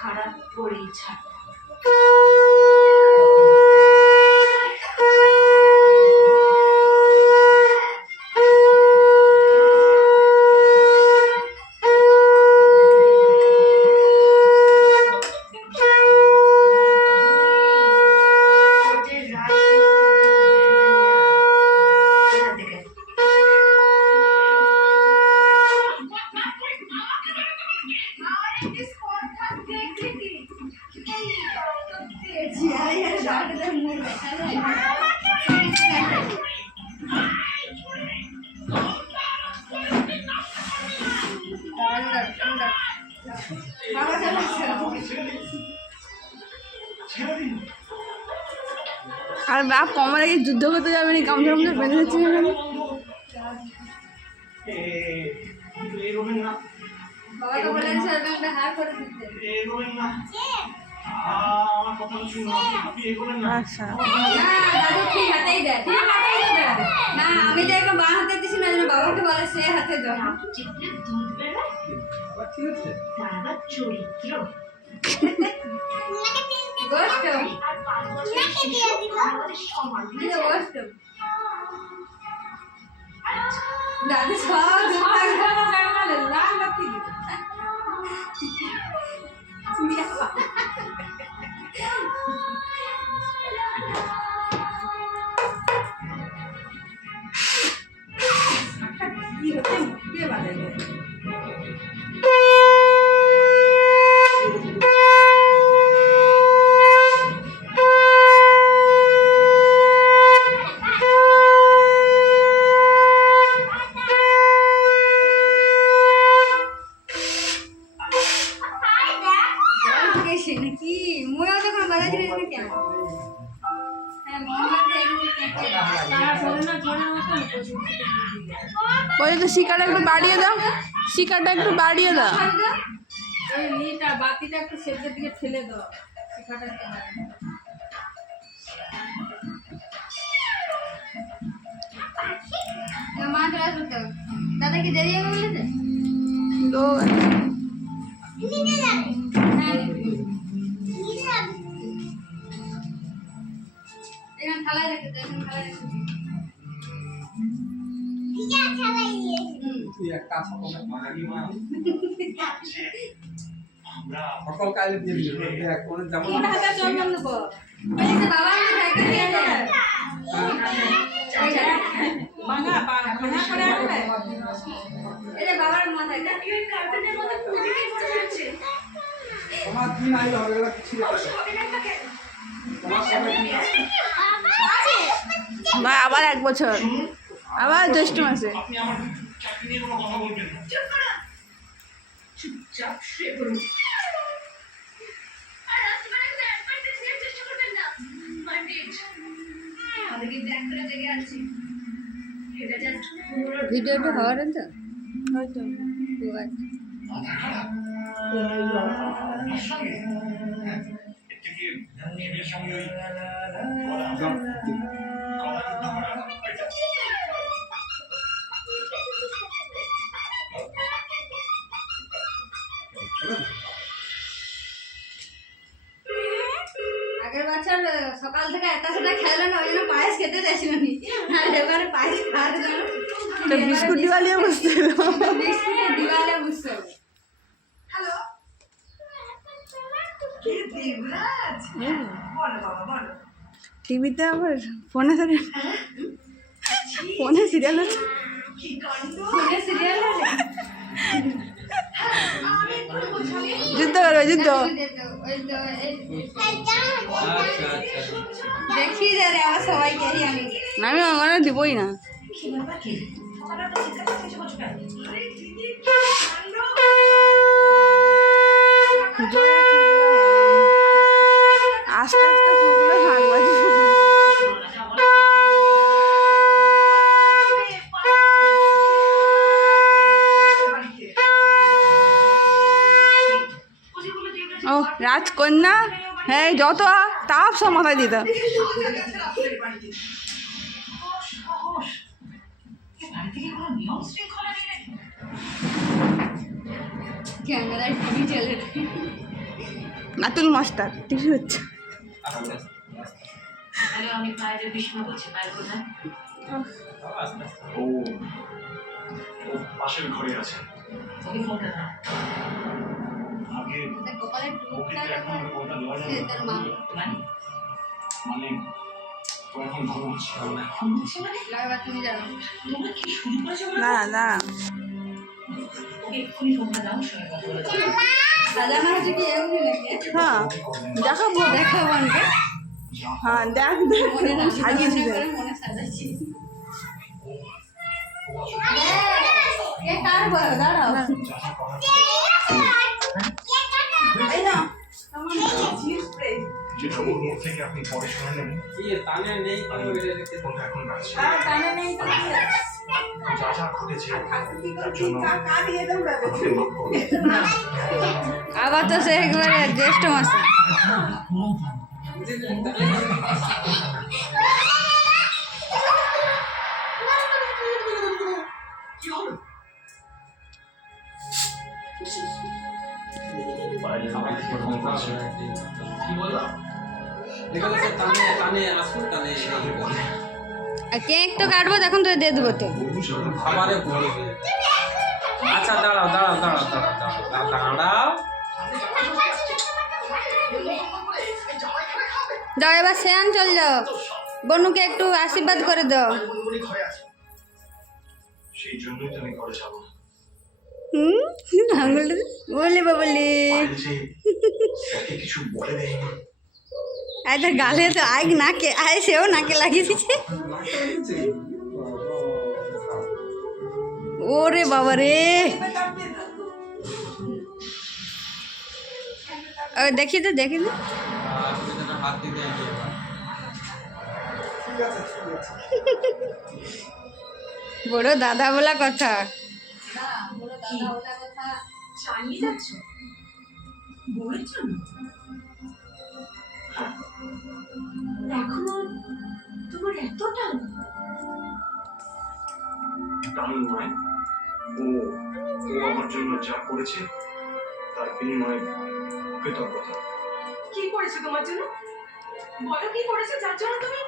খারাপ পরীক্ষা আর বাপ কমার আগে যুদ্ধ করতে যাবে না, গামছা গামছা বেঁধে হচ্ছে এখানে। আচ্ছা না আমি তো একটা বাঁ হাতে দিছি না, বাবাকে বলে সে হাতে দাও। দুধ বেড়া চরিত্র দাদু সব নাকি মোয়া যখন বাজাচ্ছিল কেন বলে তো শিকাটা একটু বাড়িয়ে দাও, শিকাটা একটু বাড়িয়ে দাও। বাতিটা একটু সেজের দিকে ঠেলে দাও। মা চলে আসবে তো, দাদা কি দেরি হবে বলেছে? এখানে থালায় রেখে দাও, এখানে থালায় রেখে দাও। তুই একটা সকলে বাঙালি মা আমরা সকল কালে দিয়ে দিই দেখ কোন যেমন কোন হাতে চন্দন দেব এই যে বাবা আমি সাইকেল নিয়ে যায় ভাঙা ভাঙা করে আসবে এই যে বাবার মাথায় এটা কি কার্পেটের মধ্যে পুজো করছে তোমার কি নাই হবে না কিছু হবে না থাকে তোমার সবাই কি আছে ভাই আবার 1 বছর, আবার জ্যৈষ্ঠ মাসে। আপনি আমার চাকরি নিয়ে কোনো কথা বলবেন না। চুপ করো, চুপচাপ শুয়ে পড়ুন। আর রাতবেলা একটু অ্যাডভাইস দেওয়ার চেষ্টা করবেন না। মাই বিচ আমাদেরকে ব্যাক করে জেগে আছি। এটা জাস্ট ভিডিওটা হওয়ার তো হয়তো মাথা খারাপ সঙ্গে এটা কি নিজের সঙ্গে আগের বছর সকাল থেকে একটা সেটা খেলো না, ওই জন্য পায়েস খেতে চাইছিল নি, আর এবারে পায়েস খাওয়ার জন্য তো বিস্কুট দিওয়ালিও বুঝতে বিস্কুটের দিওয়ালে বুঝতে হবে। হ্যালো কি দেবরাজ বলো বাবা বলো। টিভিতে আবার ফোনে সিরিয়াল আছে, কি কাণ্ড ফোনে সিরিয়াল আছে যুদ্ধ করবে যুদ্ধ। দেখি যা রে আবার সবাইকে আমি মানে দিবই না। কি ও রাজকন্যা, হ্যাঁ যত তাপ সব মাথায় দিত। সাহস! এ বাড়ি থেকে কোনো নিয়ম শৃঙ্খলা নেই নাকি? ক্যামেরায় টিভি চলে নাতুল মাস্টার টিভি হচ্ছে। তাহলে আমি পায়ের বিষ্ণু বলছি, পায়ের কোথায়? ও ও পাশের ঘরে আছে। ওকে ফোনটা দাও। আগে কপালে ওকে টুকটা তো এখন আর ওটা দেওয়া সে যাবে না। তার মা মানে মানে ও এখন ঘুমোচ্ছে। ঘুমোচ্ছে মানে? লাগবে তুমি জানো তোমরা কি শুরু করেছো বলো? না না ওকে এক্ষুনি ফোনটা দাও, সঙ্গে কথা বলে দাও। দাদা মা হচ্ছে কি এমনি নাকি হ্যাঁ দেখাবো। দেখাবো আমাকে হ্যাঁ দেখ দেখ মনে না সাজিয়েছি দেখ। মনে সাজাচ্ছি এ কার বল দাঁড়াও এই নাও আমার জিপ স্প্রে যেটা ওর মুখ থেকে আপনি পরে শুনে নেবেন। টানে নেই আমি ফোনটা এখন রাখছি। টানে নেই তো যা যা ঘটেছে তার জন্য আমাকে মাফ করুন। আবার তো সে একবারে জ্যেষ্ঠ মাস বাইরে সবাই থেকে ফোন করছে। কি বললো? এখানে সে টানে টানে আসুন টানে আর কেক তো কাটবো তখন তো দিয়ে দেবো তো খাবারে পড়বে। আচ্ছা দাঁড়াও দাঁড়াও দাঁড়াও দাঁড়াও দাঁড়াও দাঁড়াও। দাও এবার সেয়ান চল যাও বনুকে একটু আশীর্বাদ করে দাও সেই জন্যই তো আমি ঘরে যাবো না। আঙুলটা বলে বাবলি বাইরে যে স্যারকে কিছু বলে দেয়নি। আয় তোর গালে তো আগ নাকে আয় সেও নাকে লাগিয়ে দিচ্ছে ওরে বাবা রে ও দেখি তো দেখি তো তুমি যেন হাত দিতে এগিয়ে এবার। বড় দাদা বলা কথা চালিয়ে যাচ্ছ বউয়ের জন্য? এখনো তোমার এত টান? টান নয়, ও ও আমার জন্য যা করেছে তার বিনিময়ে কৃতজ্ঞতা। কি করেছে তোমার জন্য? বলো কি করেছে যার জন্য তুমি